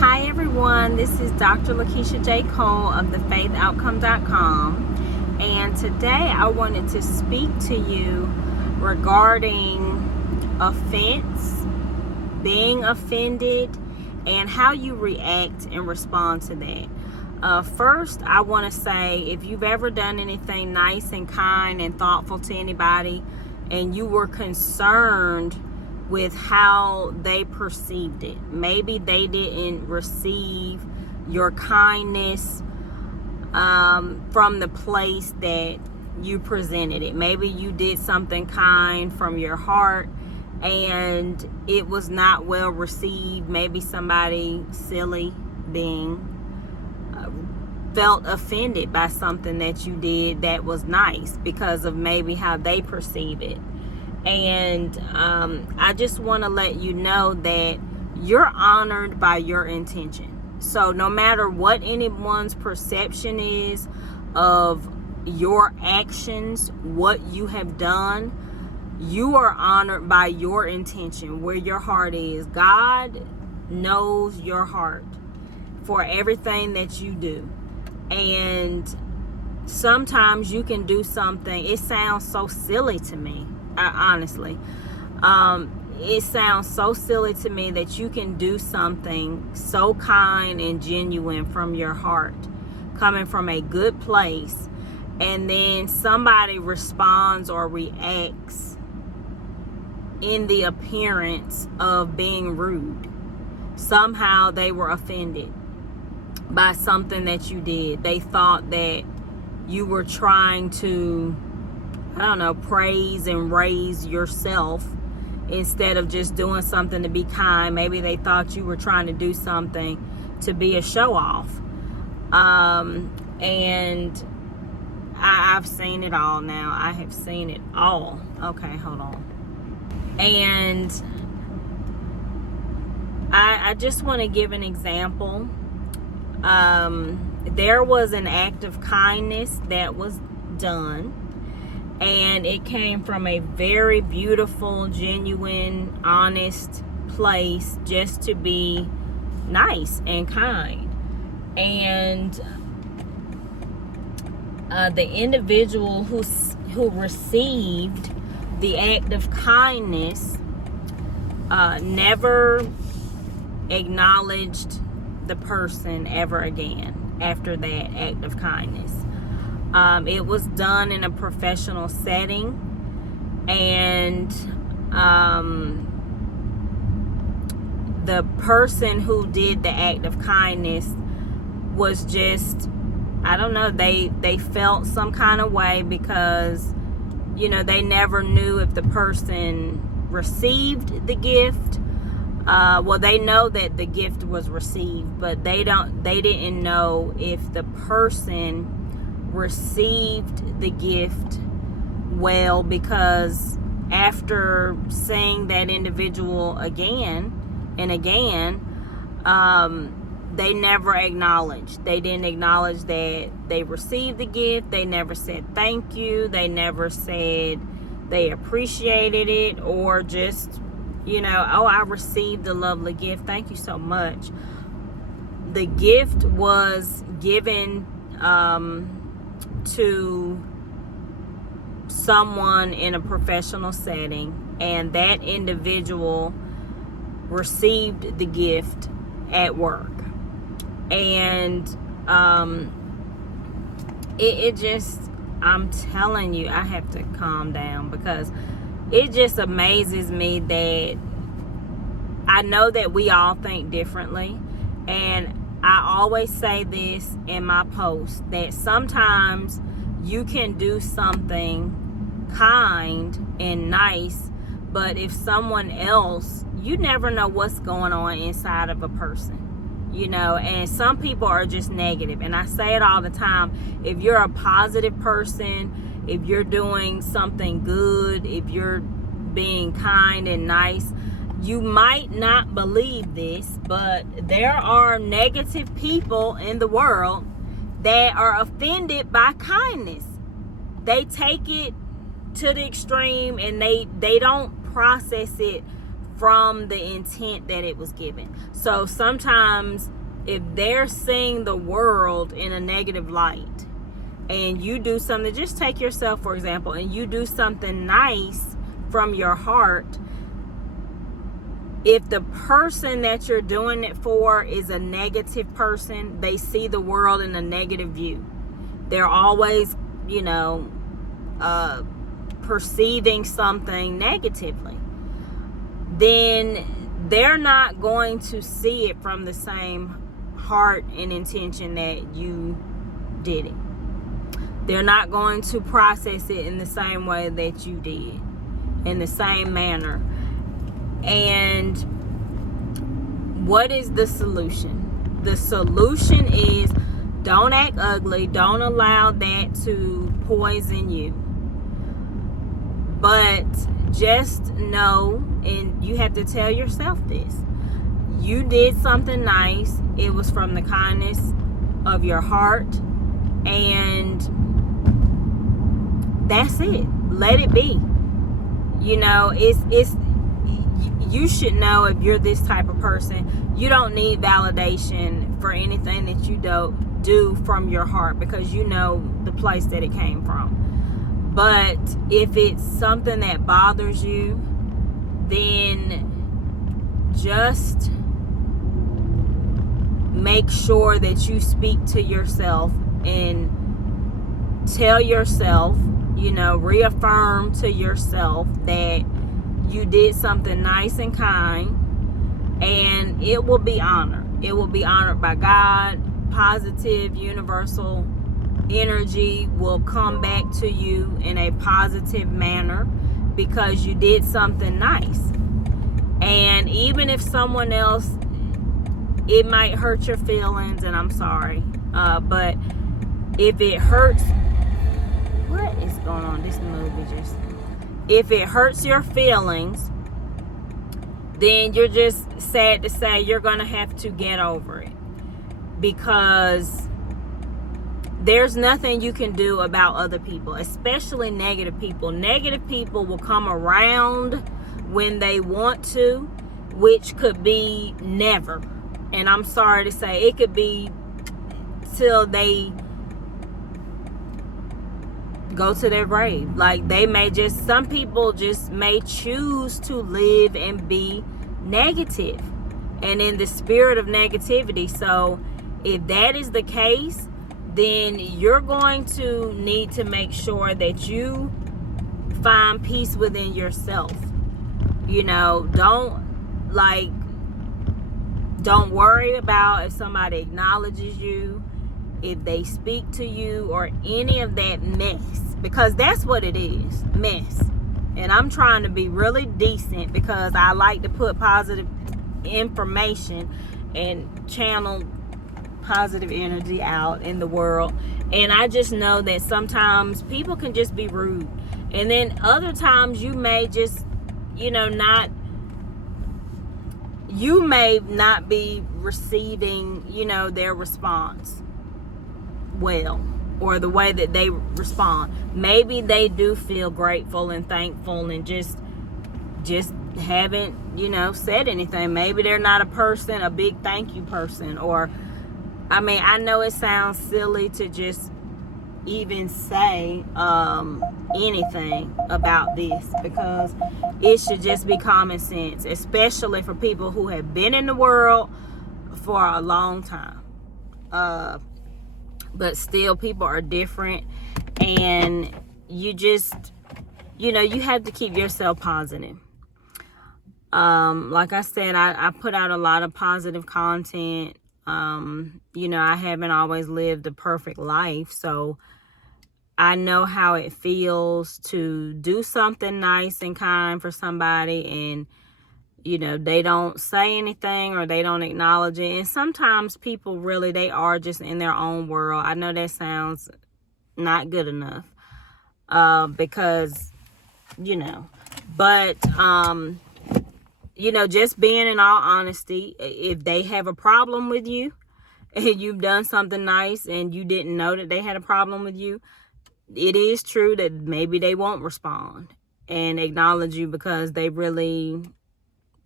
Hi everyone, this is Dr. Lakeisha J. Cole of thefaithoutcome.com, and today I wanted to speak to you regarding offense, being offended, and how you react and respond to that. First, I want to say, if you've ever done anything nice and kind and thoughtful to anybody and you were concerned with how they perceived it, maybe they didn't receive your kindness from the place that you presented it. Maybe you did something kind from your heart and it was not well received. Maybe somebody silly being felt offended by something that you did that was nice because of maybe how they perceive it. And I just want to let you know that you're honored by your intention. So no matter what anyone's perception is of your actions, what you have done, you are honored by your intention, where your heart is. God knows your heart for everything that you do. And sometimes you can do something, it sounds so silly to me, honestly. It sounds so silly to me that you can do something so kind and genuine from your heart, coming from a good place, and then somebody responds or reacts in the appearance of being rude. Somehow they were offended by something that you did. They thought that you were trying to, praise and raise yourself instead of just doing something to be kind. Maybe they thought you were trying to do something to be a show off. And I've seen it all now. I have seen it all. Okay, hold on. And I just want to give an example. There was an act of kindness that was done, and it came from a very beautiful, genuine, honest place, just to be nice and kind. And the individual who received the act of kindness never acknowledged the person ever again after that act of kindness. It was done in a professional setting, and the person who did the act of kindness was just, they felt some kind of way because, they never knew if the person received the gift. They know that the gift was received, but they didn't know if the person received the gift well, because after seeing that individual again and again, they never acknowledged. They didn't acknowledge that they received the gift. They never said thank you. They never said they appreciated it, or just, I received a lovely gift. Thank you so much. The gift was given to someone in a professional setting, and that individual received the gift at work. And it just, I'm telling you, I have to calm down, because it just amazes me that I know that we all think differently. And I always say this in my post, that sometimes you can do something kind and nice, but if someone else, you never know what's going on inside of a person, and some people are just negative. And I say it all the time. If you're a positive person, if you're doing something good, if you're being kind and nice, you might not believe this, but there are negative people in the world that are offended by kindness. They take it to the extreme, and they don't process it from the intent that it was given. So sometimes if they're seeing the world in a negative light and you do something, just take yourself for example, and you do something nice from your heart, if the person that you're doing it for is a negative person, they see the world in a negative view. They're always, perceiving something negatively. Then they're not going to see it from the same heart and intention that you did it. They're not going to process it in the same way that you did, in the same manner. And what is the solution? The solution is don't act ugly. Don't allow that to poison you. But just know, and you have to tell yourself this, you did something nice. It was from the kindness of your heart, and that's it. Let it be. It's you should know, if you're this type of person, you don't need validation for anything that you do from your heart, because you know the place that it came from. But if it's something that bothers you, then just make sure that you speak to yourself and tell yourself, reaffirm to yourself that you did something nice and kind, and it will be honored. It will be honored by God. Positive, universal energy will come back to you in a positive manner because you did something nice. And even if someone else, it might hurt your feelings, and I'm sorry, but if it hurts, what is going on? This movie just, if it hurts your feelings, then you're just sad to say you're gonna have to get over it, because there's nothing you can do about other people, especially negative people. Negative people will come around when they want to, which could be never. And I'm sorry to say, it could be till they go to their grave. Like, some people just may choose to live and be negative and in the spirit of negativity. So if that is the case, then you're going to need to make sure that you find peace within yourself. Don't worry about if somebody acknowledges you, if they speak to you, or any of that mess, because that's what it is, mess. And I'm trying to be really decent because I like to put positive information and channel positive energy out in the world. And I just know that sometimes people can just be rude, and then other times you may just you may not be receiving their response well, or the way that they respond. Maybe they do feel grateful and thankful and just haven't said anything. Maybe they're not a big thank you person, or I know it sounds silly to just even say anything about this, because it should just be common sense, especially for people who have been in the world for a long time. But still, people are different, and you just, you have to keep yourself positive. Like I said, I put out a lot of positive content. I haven't always lived a perfect life, so I know how it feels to do something nice and kind for somebody, and they don't say anything, or they don't acknowledge it. And sometimes people really, they are just in their own world. I know that sounds not good enough, because but just being in all honesty, if they have a problem with you and you've done something nice and you didn't know that they had a problem with you, it is true that maybe they won't respond and acknowledge you, because they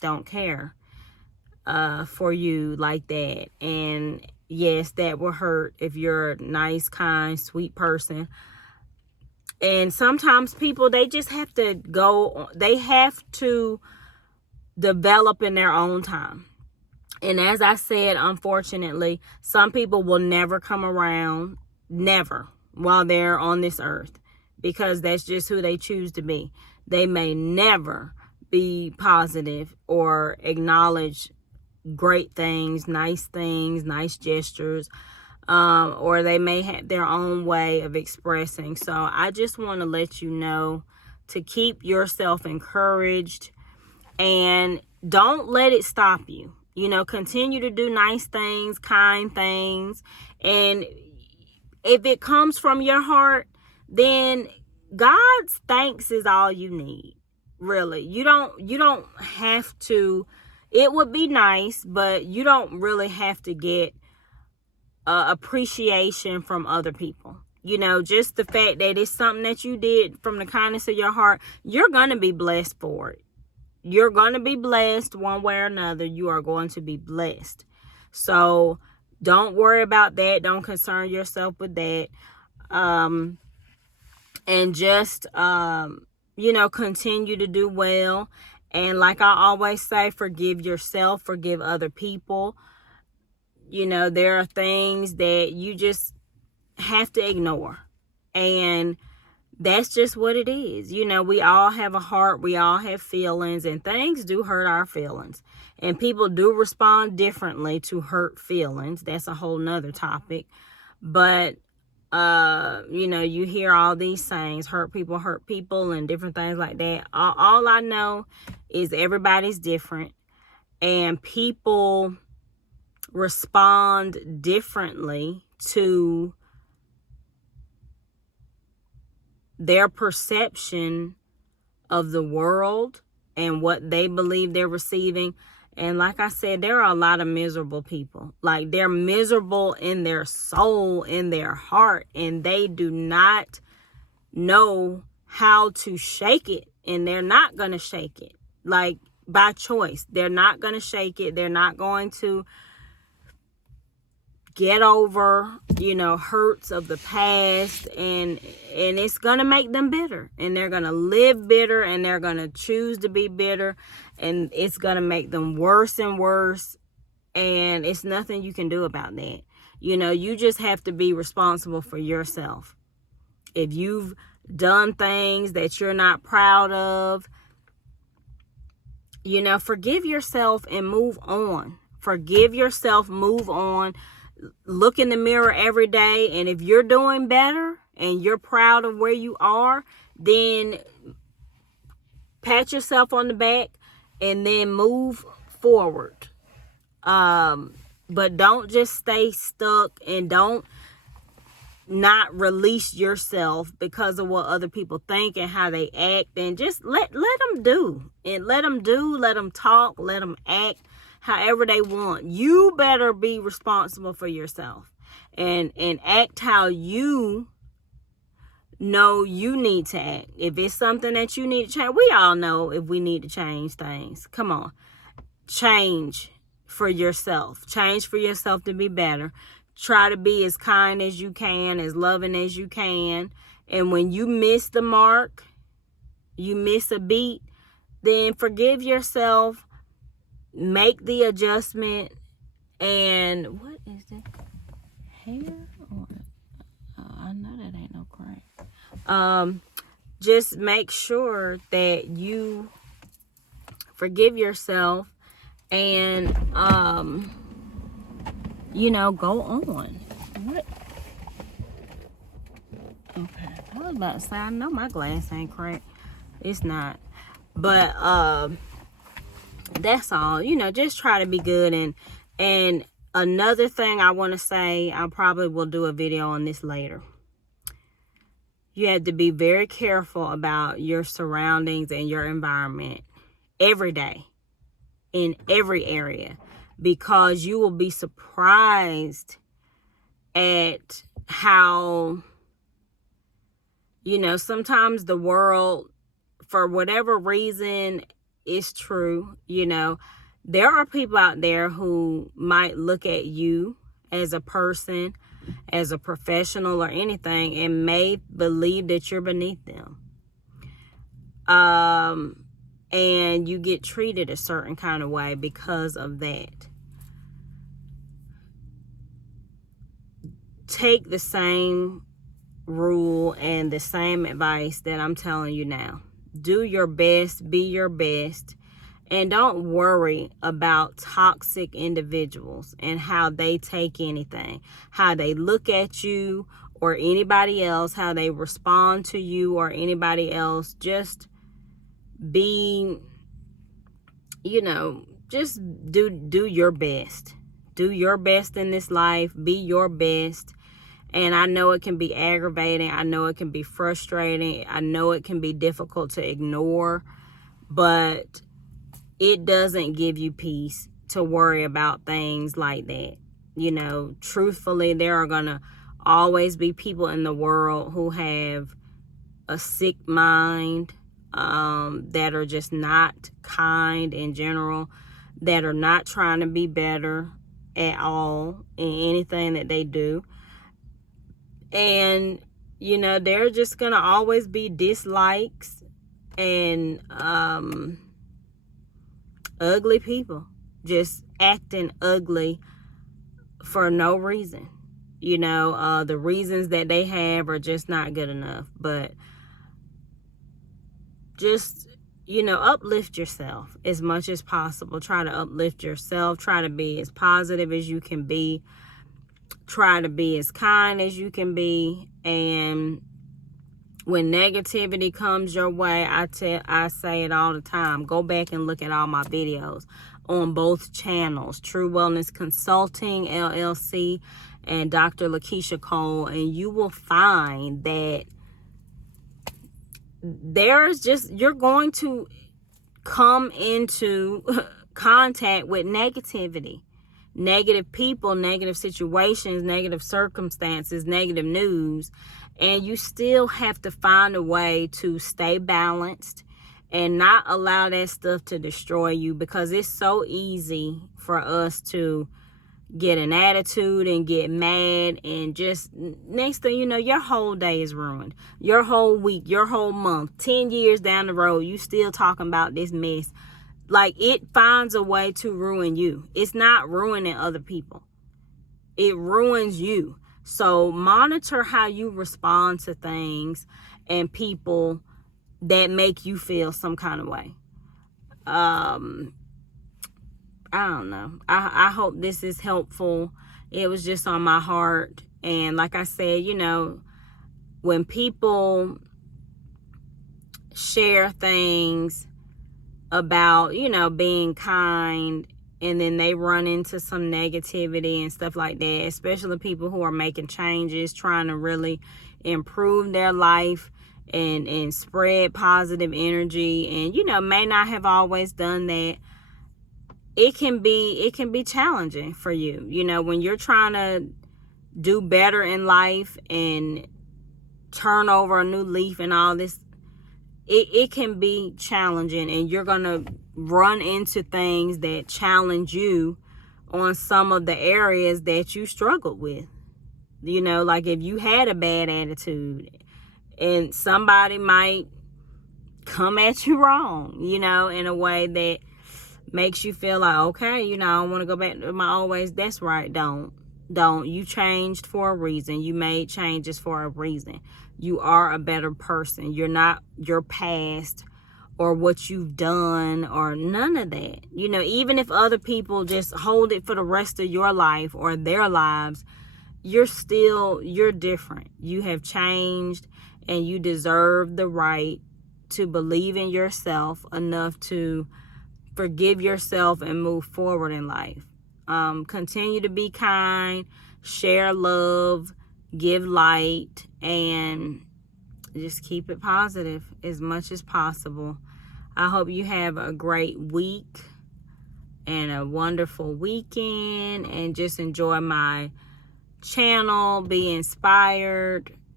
don't care for you like that. And yes, that will hurt if you're a nice, kind, sweet person. And sometimes people, they just have to they have to develop in their own time. And as I said, unfortunately, some people will never come around, never, while they're on this earth, because that's just who they choose to be. They may never be positive or acknowledge great things, nice gestures, or they may have their own way of expressing. So I just want to let you know to keep yourself encouraged and don't let it stop you. You know, continue to do nice things, kind things. And if it comes from your heart, then God's thanks is all you need. Really. You don't have to. It would be nice, but you don't really have to get appreciation from other people. You know, just the fact that it's something that you did from the kindness of your heart, you're going to be blessed for it. You're going to be blessed one way or another. You are going to be blessed. So don't worry about that. Don't concern yourself with that. And just, continue to do well. And like I always say, forgive yourself, forgive other people. You know, there are things that you just have to ignore. And that's just what it is. You know, we all have a heart. We all have feelings, and things do hurt our feelings. And people do respond differently to hurt feelings. That's a whole nother topic. But, you hear all these sayings, hurt people, and different things like that. All I know is everybody's different, and people respond differently to their perception of the world and what they believe they're receiving. And like I said, there are a lot of miserable people. Like, they're miserable in their soul, in their heart, and they do not know how to shake it. And they're not going to shake it, like, by choice. They're not going to shake it. They're not going to get over, hurts of the past, and it's going to make them bitter, and they're going to live bitter, and they're going to choose to be bitter, and it's going to make them worse and worse, and it's nothing you can do about that. You just have to be responsible for yourself. If you've done things that you're not proud of, forgive yourself and move on. Forgive yourself, move on. Look in the mirror every day, and if you're doing better and you're proud of where you are, then pat yourself on the back and then move forward. But don't just stay stuck, and don't not release yourself because of what other people think and how they act, and just let them do, and let them talk, let them act however they want. You better be responsible for yourself and act how you know you need to act. If it's something that you need to change, we all know if we need to change things. Come on. Change for yourself. Change for yourself to be better. Try to be as kind as you can, as loving as you can. And when you miss the mark, you miss a beat, then forgive yourself. Make the adjustment. And what is it? Hair? I know that ain't no crack. Just make sure that you forgive yourself and go on. What? Okay. I was about to say, I know my glass ain't cracked. It's not. But that's all. Just try to be good. And another thing I want to say, I probably will do a video on this later. You have to be very careful about your surroundings and your environment every day, in every area, because you will be surprised at how, sometimes the world, for whatever reason, is true. There are people out there who might look at you as a person, as a professional or anything, and may believe that you're beneath them. And you get treated a certain kind of way because of that. Take the same rule and the same advice that I'm telling you now. Do your best, be your best, and don't worry about toxic individuals and how they take anything, how they look at you or anybody else, how they respond to you or anybody else. Just be, just do your best. Do your best in this life. Be your best. And I know it can be aggravating. I know it can be frustrating. I know it can be difficult to ignore. But it doesn't give you peace to worry about things like that. Truthfully, there are going to always be people in the world who have a sick mind, that are just not kind in general, that are not trying to be better at all in anything that they do. And, there are just going to always be dislikes and ugly people just acting ugly for no reason. The reasons that they have are just not good enough. But just, uplift yourself as much as possible. Try to uplift yourself. Try to be as positive as you can be. Try to be as kind as you can be. And when negativity comes your way, I say it all the time. Go back and look at all my videos on both channels, True Wellness Consulting, LLC, and Dr. Lakeisha Cole, and you will find that you're going to come into contact with negativity. Negative people, negative situations, negative circumstances, negative news, and you still have to find a way to stay balanced and not allow that stuff to destroy you, because it's so easy for us to get an attitude and get mad, and just next thing you know, your whole day is ruined. Your whole week, your whole month, 10 years down the road, you still talking about this mess. Like, it finds a way to ruin you. It's not ruining other people. It ruins you. So monitor how you respond to things and people that make you feel some kind of way. I don't know. I hope this is helpful. It was just on my heart. And like I said, when people share things about, being kind, and then they run into some negativity and stuff like that, especially people who are making changes, trying to really improve their life and spread positive energy, and, may not have always done that. It can be challenging for you, when you're trying to do better in life and turn over a new leaf and all this. It can be challenging, and you're going to run into things that challenge you on some of the areas that you struggled with. Like if you had a bad attitude and somebody might come at you wrong, in a way that makes you feel like, okay, I don't want to go back to my old ways. That's right. Don't. You changed for a reason. You made changes for a reason. You are a better person. You're not your past or what you've done or none of that. Even if other people just hold it for the rest of your life or their lives, you're different. You have changed, and you deserve the right to believe in yourself enough to forgive yourself and move forward in life. Continue to be kind, share love, give light, and just keep it positive as much as possible. I hope you have a great week and a wonderful weekend, and just enjoy my channel, be inspired,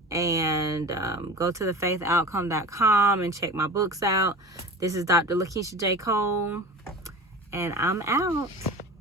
And go to thefaithoutcome.com and check my books out. This is Dr. Lakeisha J. Cole, and I'm out.